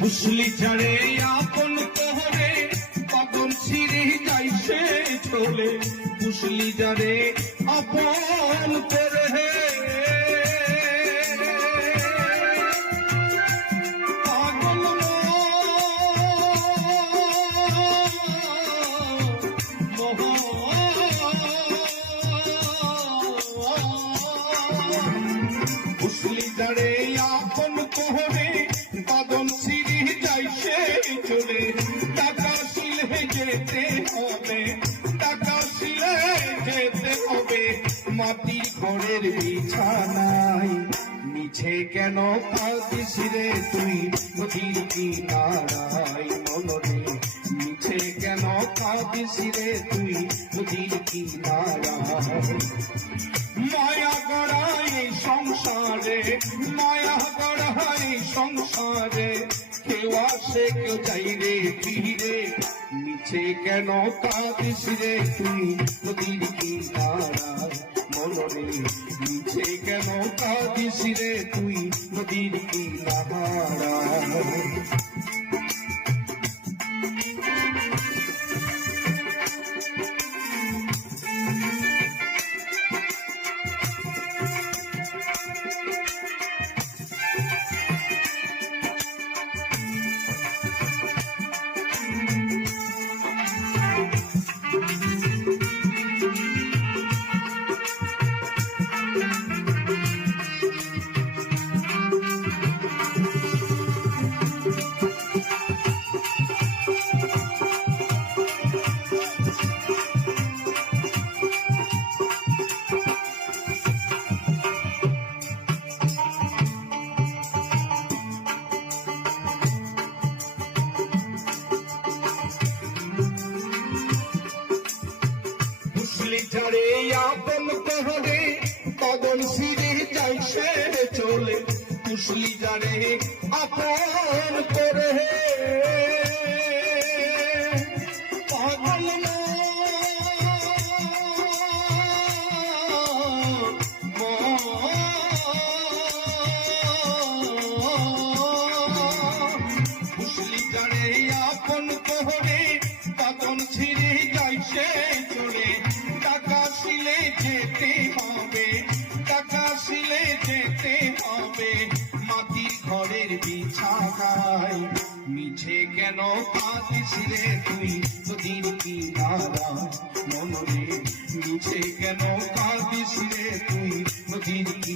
বুঝলি যারে আপন তোহরে পাগল ছিঁড়ে যাইছে চলে, বুঝলি যারে আপন করে পাগল বুঝলি যারে আপন তোহরে পাগল ছিঁড়ে যাইছে চলে, টাকা শিলে যেতে হবে, টাকা শিলে যেতে হবে মাটির ঘরের বিছানায়। মিছে কেন কাঁদিস রে তুই নদীর কিনারায় মনরে, মিছে কেন কাঁদিস রে তুই নদীর কিনারায়। মায়া গড়াই সংসারে, মায়া গড়াই সংসারে, কেউ আসে কেউ যাই রে ফিরে, মিছে কেন কাঁদিস রে তুই নদীর কিনারায় মনরে, মিছে কেন কাঁদিস রে তুই নদীর কিনারায়। যারে আপন তোহরে পাগল ছিঁড়ে যাইছে চলে, বুঝলি যারে আপন করে পাগল বুঝলি যারে আপন তোহরে পাগল ছিঁড়ে যাইছে চলে, টাকা শিলে যেতে হবে, টাকা শিলে যেতে হবে মাটির ঘরের বিছানায়। মিছে কেন কাঁদিস রে তুই নদীর কিনারায় মনরে, মিছে কেন